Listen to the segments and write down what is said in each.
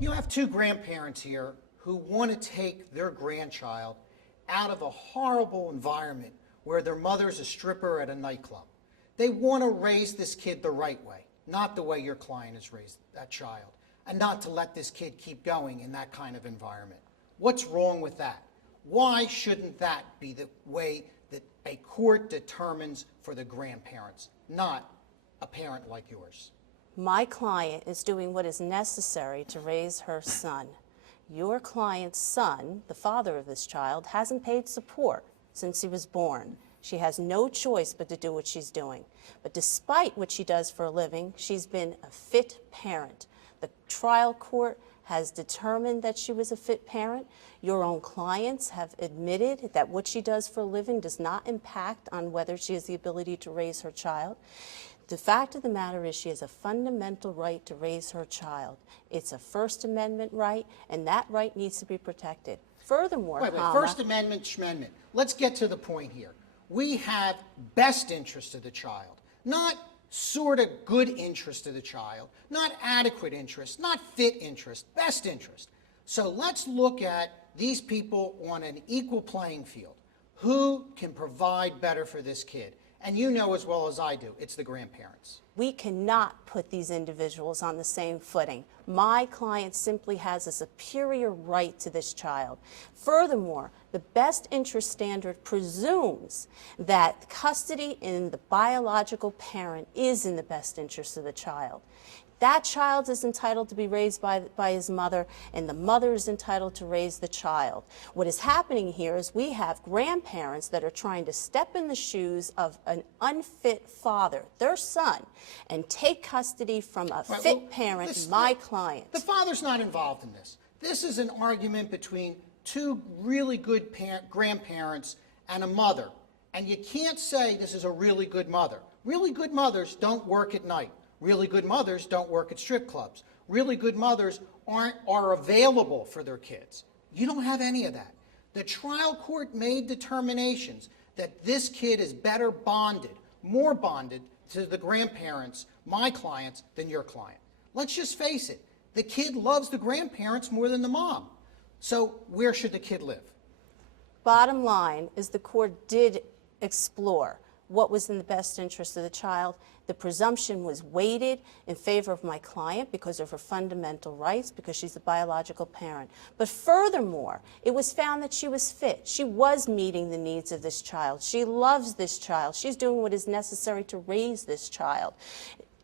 You have two grandparents here who want to take their grandchild out of a horrible environment where their mother's a stripper at a nightclub. They want to raise this kid the right way, not the way your client has raised that child, and not to let this kid keep going in that kind of environment. What's wrong with that? Why shouldn't that be the way that a court determines for the grandparents, not a parent like yours? My client is doing what is necessary to raise her son. Your client's son, the father of this child, hasn't paid support since he was born. She has no choice but to do what she's doing. But despite what she does for a living, she's been a fit parent. The trial court has determined that she was a fit parent. Your own clients have admitted that what she does for a living does not impact on whether she has the ability to raise her child. The fact of the matter is she has a fundamental right to raise her child. It's a First Amendment right, and that right needs to be protected. Furthermore, wait, First Amendment, Schmendment. Let's get to the point here. We have best interest of the child, not sort of good interest of the child, not adequate interest, not fit interest, best interest. So let's look at these people on an equal playing field. Who can provide better for this kid? And you know as well as I do, it's the grandparents. We cannot put these individuals on the same footing. My client simply has a superior right to this child. Furthermore, the best interest standard presumes that custody in the biological parent is in the best interest of the child. That child is entitled to be raised by his mother, and the mother is entitled to raise the child. What is happening here is we have grandparents that are trying to step in the shoes of an unfit father, their son, and take custody from a fit parent, my client. The father's not involved in this. This is an argument between two really good grandparents and a mother. And you can't say this is a really good mother. Really good mothers don't work at night. Really good mothers don't work at strip clubs. Really good mothers are available for their kids. You don't have any of that. The trial court made determinations that this kid is better bonded, more bonded to the grandparents, my clients, than your client. Let's just face it. The kid loves the grandparents more than the mom. So where should the kid live? Bottom line is the court did explore what was in the best interest of the child. The presumption was weighted in favor of my client because of her fundamental rights, because she's a biological parent. But furthermore, it was found that she was fit. She was meeting the needs of this child. She loves this child. She's doing what is necessary to raise this child.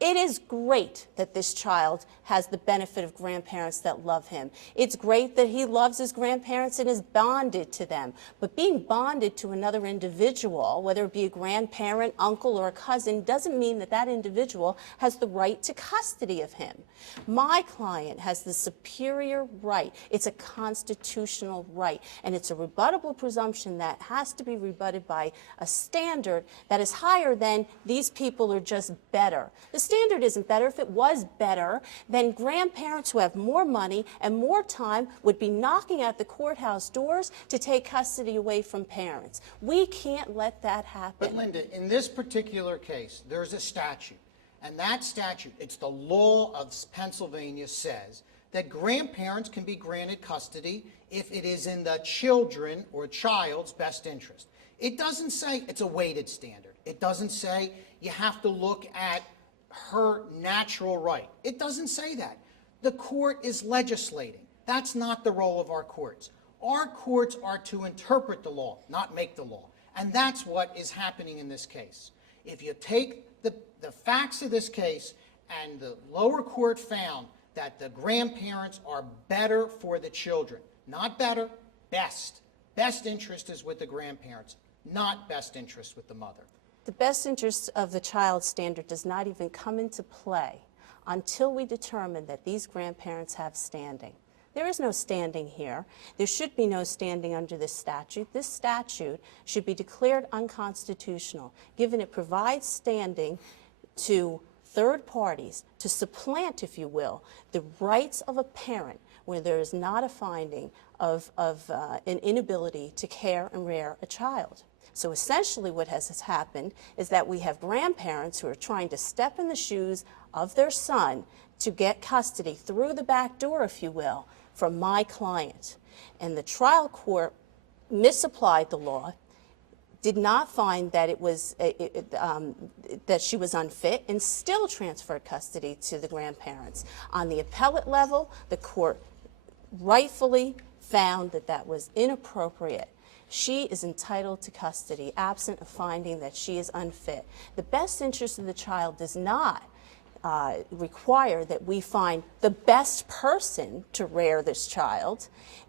It is great that this child has the benefit of grandparents that love him. It's great that he loves his grandparents and is bonded to them. But being bonded to another individual, whether it be a grandparent, uncle, or a cousin, doesn't mean that that individual has the right to custody of him. My client has the superior right. It's a constitutional right, and it's a rebuttable presumption that has to be rebutted by a standard that is higher than these people are just better. The standard isn't better. If it was better, then grandparents who have more money and more time would be knocking at the courthouse doors to take custody away from parents. We can't let that happen. But Linda, in this particular case, there's a statute. And that statute, it's the law of Pennsylvania, says that grandparents can be granted custody if it is in the children or child's best interest. It doesn't say it's a weighted standard. It doesn't say you have to look at her natural right. It doesn't say that. The court is legislating. That's not the role of our courts. Our courts are to interpret the law, not make the law. And that's what is happening in this case. If you take the facts of this case, and the lower court found that the grandparents are better for the children. Not better, best. Best interest is with the grandparents, not best interest with the mother. The best interest of the child standard does not even come into play until we determine that these grandparents have standing. There is no standing here. There should be no standing under this statute. This statute should be declared unconstitutional, given it provides standing to third parties to supplant, if you will, the rights of a parent where there is not a finding of an inability to care and rear a child. So essentially what has happened is that we have grandparents who are trying to step in the shoes of their son to get custody through the back door, if you will, from my client. And the trial court misapplied the law, did not find that it was that she was unfit, and still transferred custody to the grandparents. On the appellate level, the court rightfully found that that was inappropriate. She is entitled to custody, absent of finding that she is unfit. The best interest of the child does not require that we find the best person to rear this child.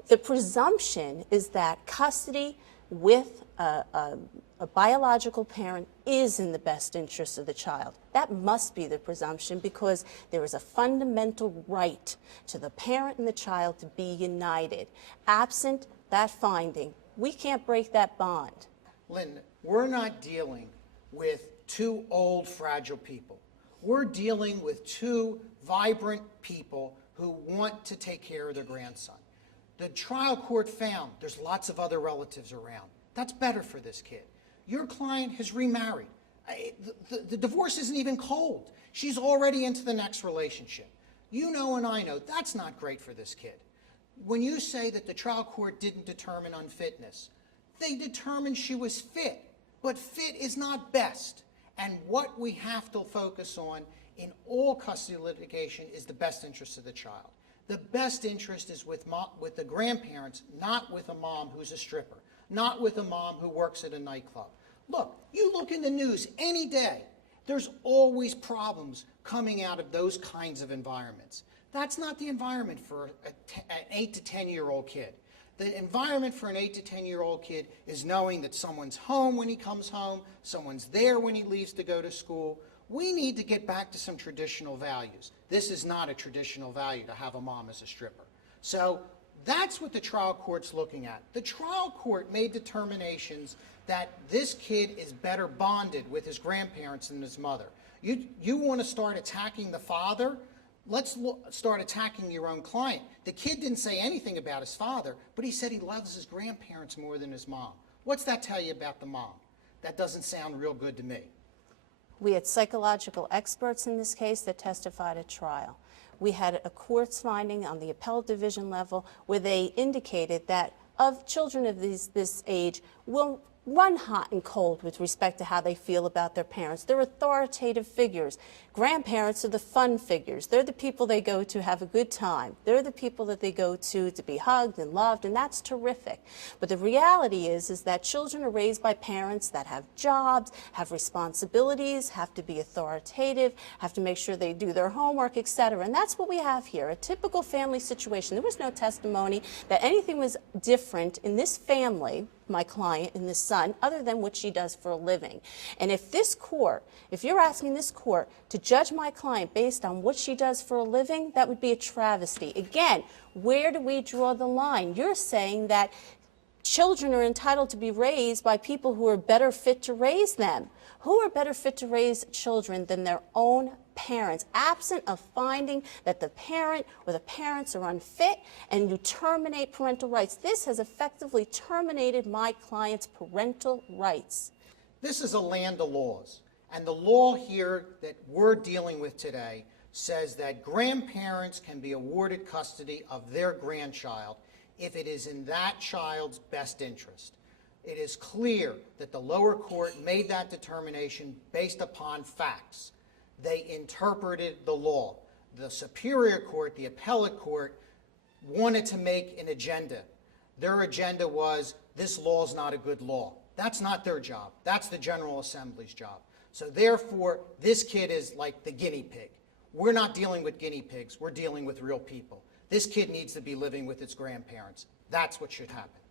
The presumption is that custody with a biological parent is in the best interest of the child. That must be the presumption, because there is a fundamental right to the parent and the child to be united. Absent that finding, we can't break that bond. Lynn, we're not dealing with two old, fragile people. We're dealing with two vibrant people who want to take care of their grandson. The trial court found there's lots of other relatives around. That's better for this kid. Your client has remarried. The divorce isn't even cold. She's already into the next relationship. You know and I know that's not great for this kid. When you say that the trial court didn't determine unfitness, they determined she was fit, but fit is not best. And what we have to focus on in all custody litigation is the best interest of the child. The best interest is with the grandparents, not with a mom who's a stripper, not with a mom who works at a nightclub. Look, you look in the news any day, there's always problems coming out of those kinds of environments. That's not the environment for an 8 to 10-year-old kid. The environment for an 8 to 10-year-old kid is knowing that someone's home when he comes home, someone's there when he leaves to go to school. We need to get back to some traditional values. This is not a traditional value to have a mom as a stripper. So that's what the trial court's looking at. The trial court made determinations that this kid is better bonded with his grandparents than his mother. You want to start attacking the father? Let's start attacking your own client. The kid didn't say anything about his father, but he said he loves his grandparents more than his mom. What's that tell you about the mom? That doesn't sound real good to me. We had psychological experts in this case that testified at trial. We had a court's finding on the appellate division level where they indicated that of children of this age will run hot and cold with respect to how they feel about their parents. They're authoritative figures. Grandparents are the fun figures. They're the people they go to have a good time. They're the people that they go to be hugged and loved, and that's terrific. But the reality is that children are raised by parents that have jobs, have responsibilities, have to be authoritative, have to make sure they do their homework, etc. And that's what we have here, a typical family situation. There was no testimony that anything was different in this family, my client and this son, other than what she does for a living. And if this court, if you're asking this court to judge my client based on what she does for a living, that would be a travesty. Again, where do we draw the line? You're saying that children are entitled to be raised by people who are better fit to raise them. Who are better fit to raise children than their own parents, absent of finding that the parent or the parents are unfit, and you terminate parental rights? This has effectively terminated my client's parental rights. This is a land of laws, and the law here that we're dealing with today says that grandparents can be awarded custody of their grandchild if it is in that child's best interest. It is clear that the lower court made that determination based upon facts. They interpreted the law. The superior court, the appellate court, wanted to make an agenda. Their agenda was, this law is not a good law. That's not their job. That's the General Assembly's job. So therefore, this kid is like the guinea pig. We're not dealing with guinea pigs. We're dealing with real people. This kid needs to be living with its grandparents. That's what should happen.